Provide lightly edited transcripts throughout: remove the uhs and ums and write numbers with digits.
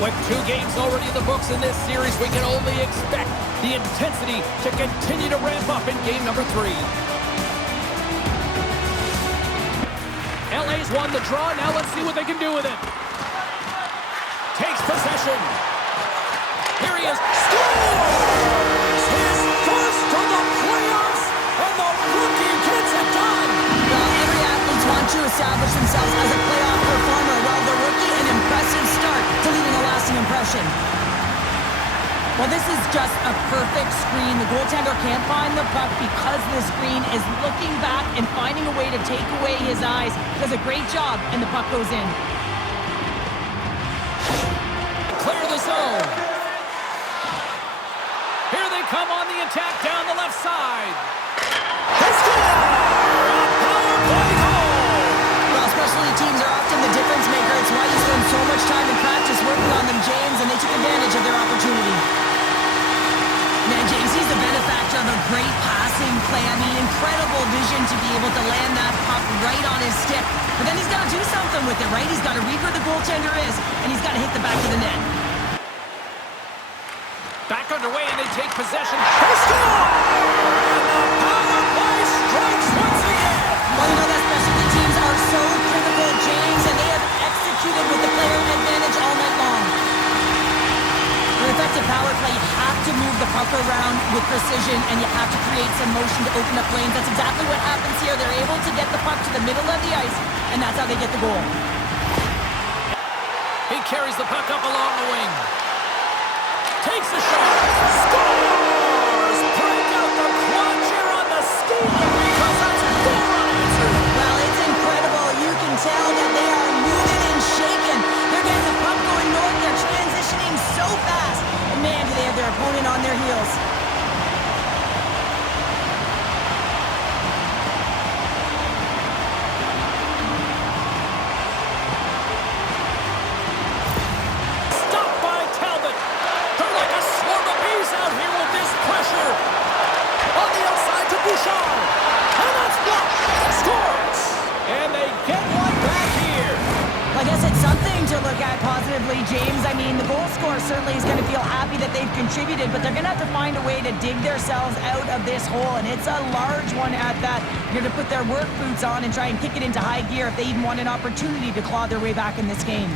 With 2 games already in the books in this series, we can only expect the intensity to continue to ramp up in game number 3. LA's won the draw. Now let's see what they can do with it. Takes possession. Here he is. Scores! His first for the playoffs, and the rookie gets it done. Well, every athlete wants to establish themselves as a playoff performer. Well, the rookie, an impressive start to leaving a lasting impression. Well, this is just a perfect screen. The goaltender can't find the puck because the screen is looking back and finding a way to take away his eyes. Does a great job, and the puck goes in. Clear the zone. Here they come on the attack down the left side. They score! A power play goal! Well, specialty teams are often the difference maker. It's why you spend so much time in practice working on them, James, and they took advantage of their opportunity. Man, James, he's the benefactor of a great passing play. I mean, incredible vision to be able to land that puck right on his stick. But then he's got to do something with it, right? He's got to read where the goaltender is, and he's got to hit the back of the net. Back underway, and they take possession. They score! And the power play strikes once again. Well, you know that specialty teams are so critical, James, and they have executed with the player advantage all night long. For effective power play, you have to move the puck around with precision, and you have to create some motion to open up lanes. That's exactly what happens here. They're able to get the puck to the middle of the ice, and that's how they get the goal. He carries the puck up along the wing. Takes a shot. Scores! Break out the clutch here on the score because that's goal unanswered. Well, it's incredible. You can tell that they are moving and shaking. They're getting the puck going north. They're transitioning so fast. And man, do they have their opponent on their heels. Stopped by Talbot. They're like a swarm of bees out here with this pressure. On the outside to Bouchard. And that's blocked. Scores! And they get one back here. I guess it's something to look at positively, James. I mean, the goal scorer certainly is going to feel happy that they've contributed, but they're going to have to find a way to dig themselves out of this hole, and it's a large one at that. They're going to put their work boots on and try and kick it into high gear if they even want an opportunity to claw their way back in this game.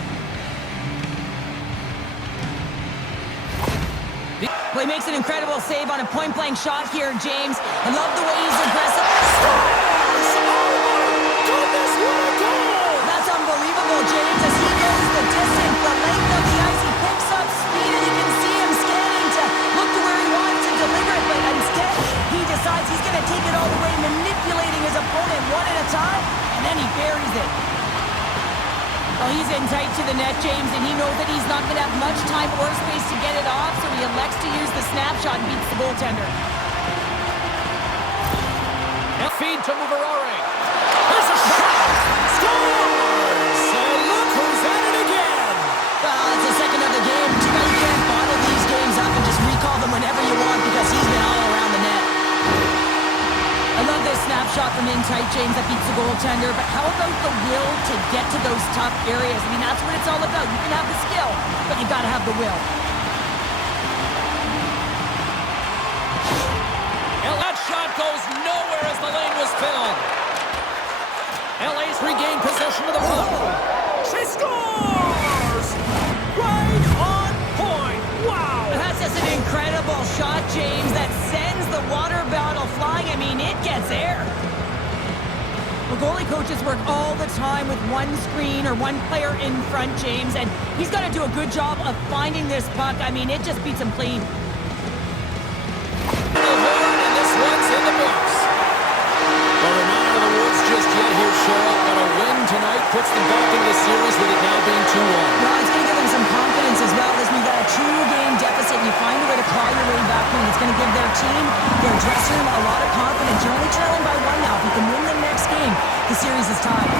Well, he makes an incredible save on a point-blank shot here, James. I love the way he's aggressive. Scores! Oh, my goodness, what a goal! That's unbelievable, James, as he goes the distance, the length of the ice. He picks up speed, and you can see him scanning to look to where he wants to deliver it, but instead, he decides he's going to take it all the way, manipulating his opponent one at a time, and then he buries it. Well, he's in tight to the net, James, and he knows that he's not going to have much time or space to get it off, so he elects to use the snapshot and beats the goaltender. Feed to Muvarare. There's a shot. Scores! And look who's at it again. Well, it's the second of the game. Too bad you can't bottle these games up and just recall them whenever you want because he's been all around the net. I love this snapshot from in tight, James, that beats the goaltender, but how about the will to get to those tough areas? I mean, that's what it's all about. You can have the skill, but you got to have the will. And that shot goes nowhere as the lane was filled. LA's regained possession of the puck. She scores! Right on point. Wow! That's just an incredible shot, James, that sends the water bottle flying. I mean, it gets air. Well, goalie coaches work all the time with one screen or one player in front, James, and he's got to do a good job of finding this puck. I mean, it just beats him clean. And this one's in the books. Well, they're not out of the woods just yet here, Cheryl, but a win tonight puts them back in this series with it now being 2-1. Well, it's going to give them some confidence as well. As we got a 2-game deficit, and you find a way to claw your way back in. It's going to give their team, their dressing room, a lot of confidence. You're only trailing by 1 now. If you can win the next game, the series is tied.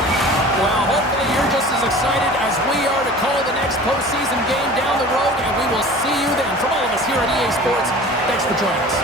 Well, hopefully you're just as excited as we are to call the next postseason game down the road, and we will see you then. From all of us here at EA Sports, thanks for joining us.